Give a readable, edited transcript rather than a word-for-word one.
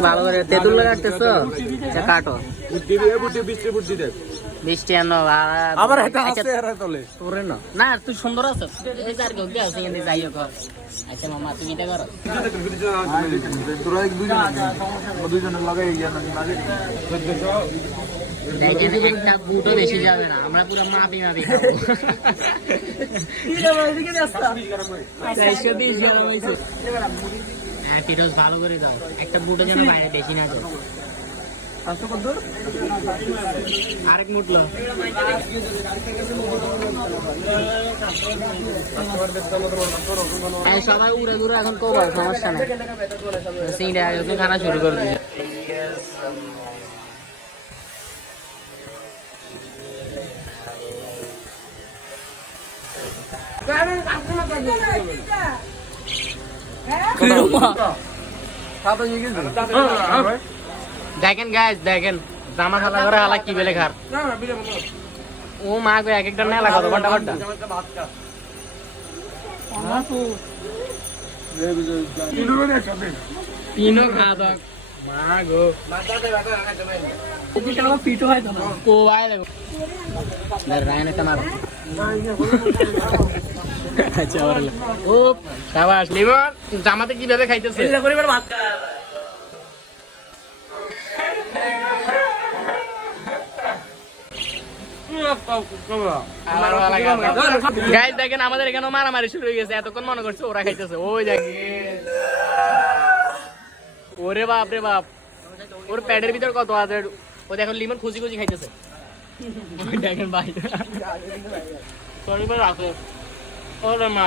ভালো করে তেঁতুল কাটতেছো কাটো বৃষ্টি আনো আবার এটা আছে এর তলে তোরে না না তুই সুন্দর আছিস এই যার গগে আছে এনে যাইও কর আচ্ছা মামা তুমি এটা করো তোরা দুইজন লাগাই গিয়া না দেখেন একটা বুটও বেশি যাবে না আমরা পুরো মাপি মাপি হ্যাঁ ফিরোজ ভালো করে দাও একটা বুটও যেন বাইরে বেশি না যায় আরেক মুটলো সবাই উড়ে দূরে এখন কো সমস্যা নেই সিংড়া খানা শুরু করে দিচ্ছে দেখেন গাইস দেখেন জামা খালা করে হালা কি বেলে খার ও মা গো এক একটা নেলা কত ঘন্টা ঘন্টা তিনও খা দাও মা গো পিটো হয় তোমার কো আয় দেখো রায়ন একটা মার আচ্ছা ওরে ও শাবাশ লিমন জামাতে কিভাবে খাইতেছে এলা করিবার ভাত গাইস দেখেন আমাদের এখানে মারামারি শুরু হয়ে গেছে এতক্ষণ মনে করছে ওরা খাইতেছে ওই দেখেন ওরে বাপ রে বাপ ওর প্যাডের ভিতর কত আছে ও দেখেন লিমন খুশি খুশি খাইতেছে দেখেন ভাই সরি ভাই রাখো ওরে মা